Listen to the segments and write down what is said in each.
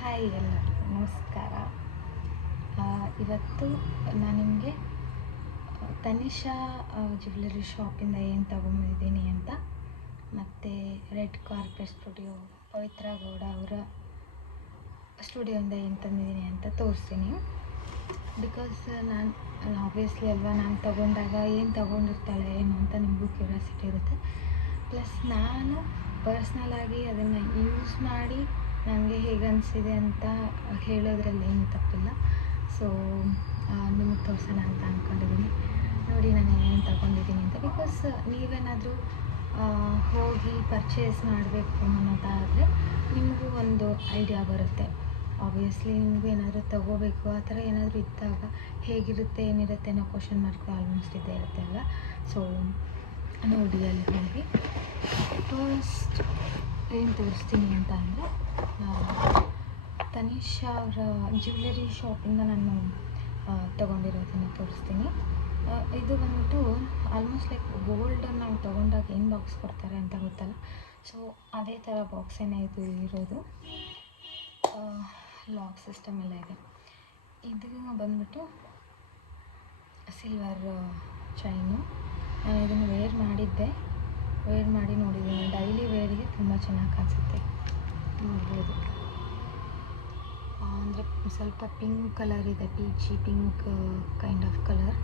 Hi ಎಲ್ಲರಿಗೂ ನಮಸ್ಕಾರ. ಇವತ್ತು ನಾನು ನಿಮಗೆ ತನಿಷಾ ಜ್ಯುವೆಲರಿ ಶಾಪಿಂದ ಏನು ತೊಗೊಂಡಿದ್ದೀನಿ ಅಂತ, ಮತ್ತು red carpet studio Pavithra Gowda ಅವರ ಸ್ಟುಡಿಯೋಯಿಂದ ಏನು ತಂದಿದ್ದೀನಿ ಅಂತ ತೋರಿಸ್ತೀನಿ. ಬಿಕಾಸ್ ನಾನು ಆಬ್ವಿಯಸ್ಲಿ ಅಲ್ವಾ, ನಾನು ತೊಗೊಂಡಾಗ ಏನು ತೊಗೊಂಡಿರ್ತಾಳೆ ಏನು ಅಂತ ನಿಮಗೂ ಕ್ಯೂರಿಯಾಸಿಟಿ ಇರುತ್ತೆ. ಪ್ಲಸ್ ನಾನು ಪರ್ಸ್ನಲಾಗಿ ಅದನ್ನು ಯೂಸ್ ಮಾಡಿ ನನಗೆ ಹೇಗೆ ಅನಿಸಿದೆ ಅಂತ ಹೇಳೋದ್ರಲ್ಲಿ ಏನು ತಪ್ಪಿಲ್ಲ. ಸೊ ನಿಮಗೆ ತೋರಿಸೋಣ ಅಂತ ಅಂದ್ಕೊಂಡಿದ್ದೀನಿ. ನೋಡಿ ನಾನು ಏನೇನು ತೊಗೊಂಡಿದ್ದೀನಿ ಅಂತ. ಬಿಕಾಸ್ ನೀವೇನಾದರೂ ಹೋಗಿ ಪರ್ಚೇಸ್ ಮಾಡಬೇಕು ಅನ್ನೋದಾದರೆ ನಿಮಗೂ ಒಂದು ಐಡಿಯಾ ಬರುತ್ತೆ. ಆಬ್ವಿಯಸ್ಲಿ ನಿಮಗೂ ಏನಾದರೂ ತೊಗೋಬೇಕು ಆ ಥರ ಏನಾದರೂ ಇದ್ದಾಗ ಹೇಗಿರುತ್ತೆ ಏನಿರುತ್ತೆ ಅನ್ನೋ ಕ್ವಶನ್ ಮಾರ್ಕ್ ಆಲ್ಮೋಸ್ಟ್ ಇದ್ದೇ ಇರುತ್ತೆ ಅಲ್ಲ. ಸೊ ನೋಡಿ ಅಲ್ಲಿ ಹೋಗಿ ಫಸ್ಟ್ ಏನು ತೋರಿಸ್ತೀನಿ ಅಂತ ಅಂದರೆ, ತನಿಷಾ ಅವರ ಜ್ಯುವೆಲರಿ ಶಾಪಿಂದ ನಾನು ತೊಗೊಂಡಿರೋದನ್ನು ತೋರಿಸ್ತೀನಿ. ಇದು ಬಂದ್ಬಿಟ್ಟು ಆಲ್ಮೋಸ್ಟ್ ಲೈಕ್ ಗೋಲ್ಡನ್ನು ನಾವು ತೊಗೊಂಡಾಗ ಏನು ಬಾಕ್ಸ್ ಕೊಡ್ತಾರೆ ಅಂತ ಗೊತ್ತಲ್ಲ, ಸೊ ಅದೇ ಥರ ಬಾಕ್ಸೇನೆ ಇದು ಇರೋದು. ಲಾಕ್ ಸಿಸ್ಟಮ್ ಎಲ್ಲ ಇದೆ. ಇದು ಬಂದ್ಬಿಟ್ಟು ಸಿಲ್ವರ್ ಚೈನು. ನಾನು ಇದನ್ನು ವೇರ್ ಮಾಡಿ ನೋಡಿದ್ದೀನಿ. ಡೈಲಿ ವೇರಿಗೆ ತುಂಬ ಚೆನ್ನಾಗಿ ಕಾಣಿಸುತ್ತೆ, ನೋಡ್ಬೋದು. ಅಂದರೆ ಸ್ವಲ್ಪ ಪಿಂಕ್ ಕಲರ್ ಇದೆ, ಪೀಚಿ ಪಿಂಕ್ ಕೈಂಡ್ ಆಫ್ ಕಲರ್.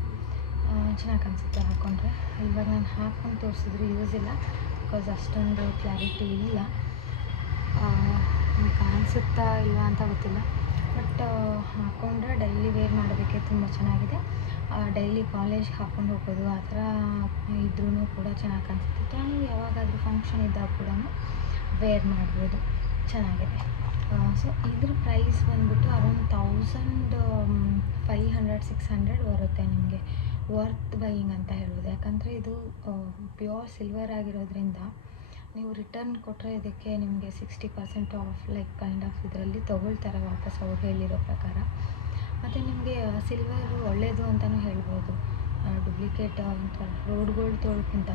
ಚೆನ್ನಾಗಿ ಕಾಣಿಸುತ್ತೆ ಹಾಕ್ಕೊಂಡ್ರೆ. ಇವಾಗ ನಾನು ಹಾಕ್ಕೊಂಡು ತೋರಿಸಿದ್ರು ಯೂಸ್ ಇಲ್ಲ, ಬಿಕಾಸ್ ಅಷ್ಟೊಂದು ಕ್ಲಾರಿಟಿ ಇಲ್ಲ. ಕಾಣಿಸುತ್ತಾ ಇಲ್ಲ ಅಂತ ಗೊತ್ತಿಲ್ಲ, ಬಟ್ ಹಾಕ್ಕೊಂಡ್ರೆ ಡೈಲಿ ವೇರ್ ಮಾಡೋದಕ್ಕೆ ತುಂಬ ಚೆನ್ನಾಗಿದೆ. ಡೈಲಿ ಕಾಲೇಜ್ಗೆ ಹಾಕ್ಕೊಂಡು ಹೋಗೋದು ಆ ಥರ ಇದ್ರೂ ಕೂಡ ಚೆನ್ನಾಗಿ ಕಾಣಿಸುತ್ತೆ. ನಾವು ಯಾವಾಗಾದರೂ ಫಂಕ್ಷನ್ ಇದ್ದಾಗ ಕೂಡ ವೇರ್ ಮಾಡ್ಬೋದು, ಚೆನ್ನಾಗಿದೆ. ಸೊ ಇದ್ರ ಪ್ರೈಸ್ ಬಂದ್ಬಿಟ್ಟು ಅರೌಂಡ್ 1500-600 ಬರುತ್ತೆ. ನಿಮಗೆ ವರ್ತ್ ಬೈಯಿಂಗ್ ಅಂತ ಹೇಳ್ಬೋದು. ಯಾಕಂದರೆ ಇದು ಪ್ಯೂರ್ ಸಿಲ್ವರ್ ಆಗಿರೋದ್ರಿಂದ ನೀವು ರಿಟರ್ನ್ ಕೊಟ್ಟರೆ ಇದಕ್ಕೆ ನಿಮಗೆ 60% ಆಫ್ ಲೈಕ್ ಕೈಂಡ್ ಆಫ್ ಇದರಲ್ಲಿ ತೊಗೊಳ್ತಾರೆ ವಾಪಸ್, ಅವ್ರು ಹೇಳಿರೋ ಪ್ರಕಾರ. ಮತ್ತು ನಿಮಗೆ ಸಿಲ್ವರು ಒಳ್ಳೆಯದು ಅಂತಲೂ ಹೇಳ್ಬೋದು. ಡೂಪ್ಲಿಕೇಟ್ ರೋಡ್ಗಳು ತೊಗೊಳಕ್ಕಿಂತ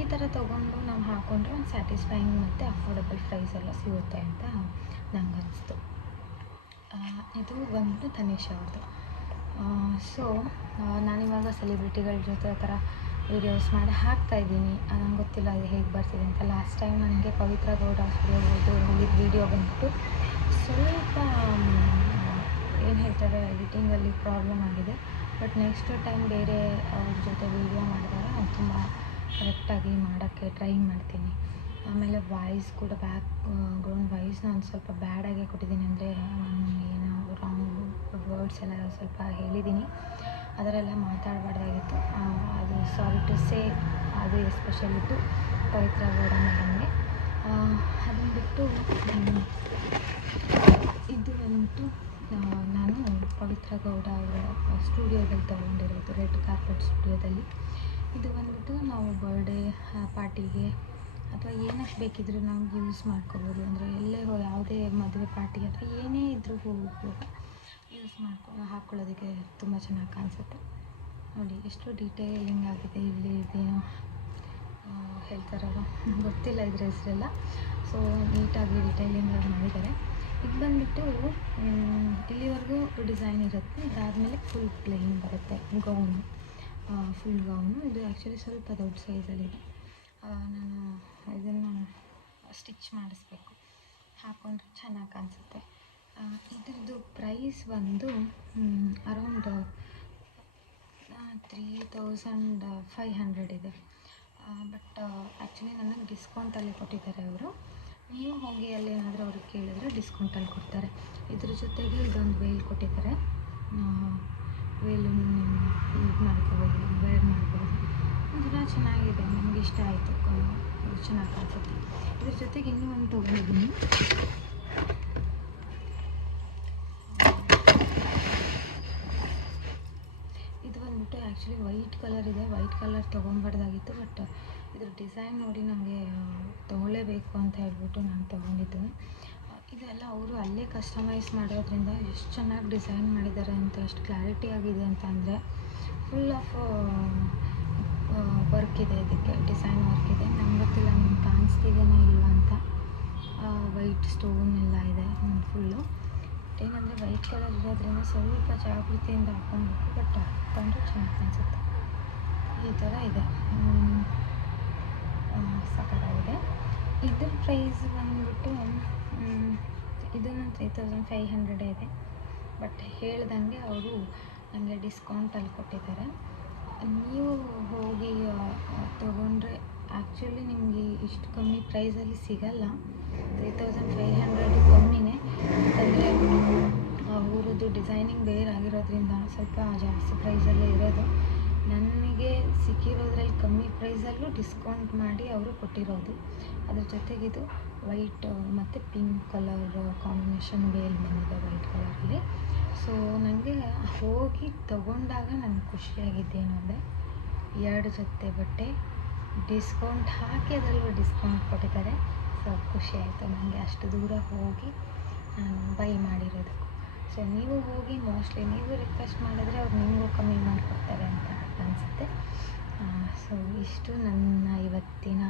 ಈ ಥರ ತೊಗೊಂಡು ನಾವು ಹಾಕ್ಕೊಂಡ್ರೆ ಒಂದು ಸ್ಯಾಟಿಸ್ಫೈಯಿಂಗ್ ಮತ್ತು ಅಫೋರ್ಡಬಲ್ ಪ್ರೈಸ್ ಎಲ್ಲ ಸಿಗುತ್ತೆ ಅಂತ ನಂಗೆ ಅನಿಸ್ತು. ಇದು ಬಂದ್ಬಿಟ್ಟು ತನಿಷಾ ಅವ್ರದ್ದು. ಸೊ ನಾನಿವಾಗ ಸೆಲೆಬ್ರಿಟಿಗಳ ಜೊತೆ ಆ ಥರ ವೀಡಿಯೋಸ್ ಮಾಡಿ ಹಾಕ್ತಾಯಿದ್ದೀನಿ. ನಂಗೆ ಗೊತ್ತಿಲ್ಲ ಅದು ಹೇಗೆ ಬರ್ತಿದೆ ಅಂತ. ಲಾಸ್ಟ್ ಟೈಮ್ ನನಗೆ ಪವಿತ್ರ ಗೌಡ ಸ್ಟುಡಿಯೋದು ಹೋಗಿದ್ದು ವೀಡಿಯೋ ಬಂದ್ಬಿಟ್ಟು ಸ್ವಲ್ಪ ಏನು ಹೇಳ್ತಾರೆ ಎಡಿಟಿಂಗಲ್ಲಿ ಪ್ರಾಬ್ಲಮ್ ಆಗಿದೆ. ಬಟ್ ನೆಕ್ಸ್ಟ್ ಟೈಮ್ ಬೇರೆ ಅವ್ರ ಜೊತೆ ವೀಡಿಯೋ ಮಾಡಿದಾಗ ನಾನು ತುಂಬ ಕರೆಕ್ಟಾಗಿ ಮಾಡೋಕ್ಕೆ ಟ್ರೈ ಮಾಡ್ತೀನಿ. ಆಮೇಲೆ ವಾಯ್ಸ್ ಕೂಡ ಗ್ರೌಂಡ್ ವಾಯ್ಸ್ನ ಒಂದು ಸ್ವಲ್ಪ ಬ್ಯಾಡಾಗೆ ಕೊಟ್ಟಿದ್ದೀನಿ. ಅಂದರೆ ನಾನು ಏನೋ ರಾಂಗ್ ವರ್ಡ್ಸ್ ಎಲ್ಲ ಸ್ವಲ್ಪ ಹೇಳಿದ್ದೀನಿ, ಅದರೆಲ್ಲ ಮಾತಾಡಬಾರ್ದಾಗಿತ್ತು. ಅದು ಸಾರಿ ಟು ಸೇ, ಅದು ಎಸ್ಪೆಷಲಿ ಟು ಪವಿತ್ರ ಗೌಡ ಮೇಡಮ್ಗೆ. ಅದನ್ನು ಬಿಟ್ಟು ಇದು ಬಂದ್ಬಿಟ್ಟು ನಾನು ಪವಿತ್ರ ಗೌಡ ಅವರ ಸ್ಟುಡಿಯೋದಲ್ಲಿ ತೊಗೊಂಡಿರೋದು, ರೆಡ್ ಕಾರ್ಪೆಟ್ ಸ್ಟುಡಿಯೋದಲ್ಲಿ. ಇದು ಬಂದ್ಬಿಟ್ಟು ನಾವು ಬರ್ಡೇ ಪಾರ್ಟಿಗೆ ಅಥವಾ ಏನಕ್ಕೆ ಬೇಕಿದ್ರೂ ನಾವು ಯೂಸ್ ಮಾಡ್ಕೋಬೋದು. ಅಂದರೆ ಎಲ್ಲೇ ಯಾವುದೇ ಮದುವೆ ಪಾರ್ಟಿ ಅಥವಾ ಏನೇ ಇದ್ರೂ ಹೋಗ್ಬೋದು, ಯೂಸ್ ಹಾಕ್ಕೊಳ್ಳೋದಕ್ಕೆ ತುಂಬ ಚೆನ್ನಾಗಿ ಕಾಣಿಸುತ್ತೆ. ನೋಡಿ ಎಷ್ಟು ಡೀಟೇಲಿಂಗ್ ಆಗಿದೆ. ಇಲ್ಲಿ ಇದೇನೋ ಹೇಳ್ತಾರಲ್ಲ, ಗೊತ್ತಿಲ್ಲ ಇದ್ರ ಹೆಸರೆಲ್ಲ. ಸೊ ನೀಟಾಗಿ ಡೀಟೇಲಿಂಗ್ ಮಾಡಿದ್ದಾರೆ. ಇದು ಬಂದುಬಿಟ್ಟು ಇಲ್ಲಿವರೆಗೂ ಡಿಸೈನ್ ಇರುತ್ತೆ, ಇದಾದಮೇಲೆ ಫುಲ್ ಪ್ಲೇನ್ ಬರುತ್ತೆ ಗೌನು, ಫುಲ್ ಗೌನು. ಇದು ಆ್ಯಕ್ಚುಲಿ ಸ್ವಲ್ಪ ದೊಡ್ಡ ಸೈಜಲ್ಲಿದೆ. ನಾನು ಇದನ್ನು ಸ್ಟಿಚ್ ಮಾಡಿಸ್ಬೇಕು, ಹಾಕ್ಕೊಂಡ್ರೆ ಚೆನ್ನಾಗಿ ಕಾಣಿಸುತ್ತೆ. ಇದ್ರದ್ದು ಪ್ರೈಸ್ ಬಂದು ಅರೌಂಡ್ 3500 ಇದೆ. ಬಟ್ ಆ್ಯಕ್ಚುಲಿ ನನಗೆ ಡಿಸ್ಕೌಂಟಲ್ಲಿ ಕೊಟ್ಟಿದ್ದಾರೆ ಅವರು. ನೀವು ಹೋಗಿ ಅಲ್ಲೇನಾದರೂ ಅವ್ರಿಗೆ ಕೇಳಿದ್ರೆ ಡಿಸ್ಕೌಂಟಲ್ಲಿ ಕೊಡ್ತಾರೆ. ಇದ್ರ ಜೊತೆಗೆ ಇದೊಂದು ವೇಲ್ ಕೊಟ್ಟಿದ್ದಾರೆ. ವೇಲನ್ನು ಯೂಸ್ ಮಾಡ್ಕೋಬೋದು, ವೇರ್ ಮಾಡ್ಬೋದು. ಒಂಥರ ಚೆನ್ನಾಗಿದೆ, ನನಗೆ ಇಷ್ಟ ಆಯಿತು, ಚೆನ್ನಾಗಿ ಕಾಣಿಸುತ್ತೆ. ಇದ್ರ ಜೊತೆಗೆ ಇನ್ನೂ ಒಂದು ತೊಗೊಂಡಿದ್ದೀನಿ. ಇದು ಬಂದ್ಬಿಟ್ಟು ಆ್ಯಕ್ಚುಲಿ ವೈಟ್ ಕಲರ್ ಇದೆ. ವೈಟ್ ಕಲರ್ ತೊಗೊಬಾರ್ದಾಗಿತ್ತು, ಬಟ್ ಇದ್ರ ಡಿಸೈನ್ ನೋಡಿ ನನಗೆ ತೊಗೊಳ್ಳೇಬೇಕು ಅಂತ ಹೇಳ್ಬಿಟ್ಟು ನಾನು ತೊಗೊಂಡಿದ್ದೀನಿ. ಇದೆಲ್ಲ ಅವರು ಅಲ್ಲೇ ಕಸ್ಟಮೈಸ್ ಮಾಡೋದ್ರಿಂದ ಎಷ್ಟು ಚೆನ್ನಾಗಿ ಡಿಸೈನ್ ಮಾಡಿದ್ದಾರೆ ಅಂತ, ಎಷ್ಟು ಕ್ಲಾರಿಟಿ ಆಗಿದೆ ಅಂತ ಅಂದರೆ ಫುಲ್ ಆಫ್ ವರ್ಕ್ ಇದೆ, ಇದಕ್ಕೆ ಡಿಸೈನ್ ವರ್ಕ್ ಇದೆ. ನಂಗೆ ಗೊತ್ತಿಲ್ಲ ನಿಮ್ಗೆ ಕಾಣಿಸ್ತಿದೆಯೋ ಇಲ್ಲ ಅಂತ. ವೈಟ್ ಸ್ಟೋನ್ ಎಲ್ಲ ಇದೆ ಫುಲ್ಲು. ಕಲರ್ ಇರೋದ್ರಿಂದ ಸ್ವಲ್ಪ ಜಾಗೃತಿಯಿಂದ ಹಾಕ್ಕೊಬೇಕು, ಬಟ್ ಹಾಕ್ಕೊಂಡ್ರೆ ಚೆನ್ನಾಗಿ ಕಾಣಿಸುತ್ತೆ. ಈ ಥರ ಇದೆ, ಸಖತ್ತಾಗಿದೆ. ಇದ್ರ ಪ್ರೈಸ್ ಬಂದ್ಬಿಟ್ಟು ಇದನ್ನು 3500 ಇದೆ. ಬಟ್ ಹೇಳ್ದಂಗೆ ಅವರು ನನಗೆ ಡಿಸ್ಕೌಂಟಲ್ಲಿ ಕೊಟ್ಟಿದ್ದಾರೆ. ನೀವು ಹೋಗಿ ತೊಗೊಂಡ್ರೆ ಆ್ಯಕ್ಚುಲಿ ನಿಮಗೆ ಇಷ್ಟು ಕಮ್ಮಿ ಪ್ರೈಸಲ್ಲಿ ಸಿಗಲ್ಲ. 3500 ಕಮ್ಮಿನೇ, ಯಾಕಂದರೆ ಅವ್ರದ್ದು ಡಿಸೈನಿಂಗ್ ಬೇರೆ ಆಗಿರೋದ್ರಿಂದ ಸ್ವಲ್ಪ ಜಾಸ್ತಿ ಪ್ರೈಸಲ್ಲೇ ಇರೋದು. ನನಗೆ ಸಿಕ್ಕಿರೋದ್ರಲ್ಲಿ ಕಮ್ಮಿ ಪ್ರೈಸಲ್ಲೂ ಡಿಸ್ಕೌಂಟ್ ಮಾಡಿ ಅವರು ಕೊಟ್ಟಿರೋದು. ಅದ್ರ ಜೊತೆಗಿದು ವೈಟ್ ಮತ್ತು ಪಿಂಕ್ ಕಲರ್ ಕಾಂಬಿನೇಷನ್ ವೇಲ್ ಬಂದಿದೆ ವೈಟ್ ಕಲರಲ್ಲಿ. ಸೊ ನನಗೆ ಹೋಗಿ ತೊಗೊಂಡಾಗ ನನಗೆ ಖುಷಿಯಾಗಿದ್ದೇನು ಅಂದರೆ 2 ಜೊತೆ ಬಟ್ಟೆ ಡಿಸ್ಕೌಂಟ್ ಹಾಕಿ ಅದರಲ್ಲೂ ಡಿಸ್ಕೌಂಟ್ ಕೊಟ್ಟಿದ್ದಾರೆ. ಸೊ ಖುಷಿ ಆಯಿತು ನನಗೆ, ಅಷ್ಟು ದೂರ ಹೋಗಿ ನಾನು ಬೈ ಮಾಡಿರೋದಕ್ಕೂ. ಸೊ ನೀವು ಹೋಗಿ ಮೋಸ್ಟ್ಲಿ ನೀವು ರಿಕ್ವೆಸ್ಟ್ ಮಾಡಿದ್ರೆ ಅವ್ರು ನಿಮಗೂ ಕಮ್ಮಿ ಮಾಡಿಕೊಡ್ತಾರೆ ಅಂತ ಅನಿಸುತ್ತೆ. ಸೊ ಇಷ್ಟು ನನ್ನ ಇವತ್ತಿನ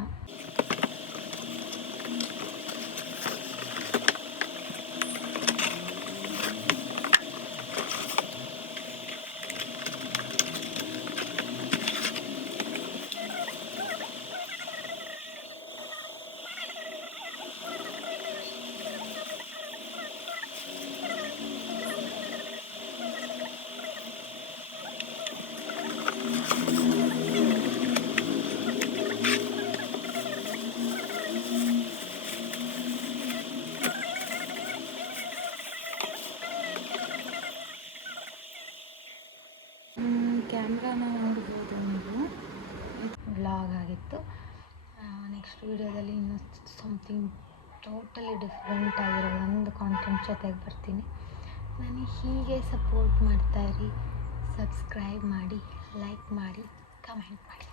ಕ್ಯಾಮ್ರಾನ ನೋಡ್ಬೋದು ನೀವು. ವ್ಲಾಗ್ ಆಗಿತ್ತು. ನೆಕ್ಸ್ಟ್ ವೀಡಿಯೋದಲ್ಲಿ ಇನ್ನೂ ಸಮಥಿಂಗ್ ಟೋಟಲಿ ಡಿಫ್ರೆಂಟ್ ಆಗಿರೋ ಒಂದು ಕಾಂಟೆಂಟ್ ಜೊತೆಗೆ ಬರ್ತೀನಿ. ನನಗೆ ಹೀಗೆ ಸಪೋರ್ಟ್ ಮಾಡ್ತಾಯಿರಿ, ಸಬ್ಸ್ಕ್ರೈಬ್ ಮಾಡಿ, ಲೈಕ್ ಮಾಡಿ, ಕಮೆಂಟ್ ಮಾಡಿ.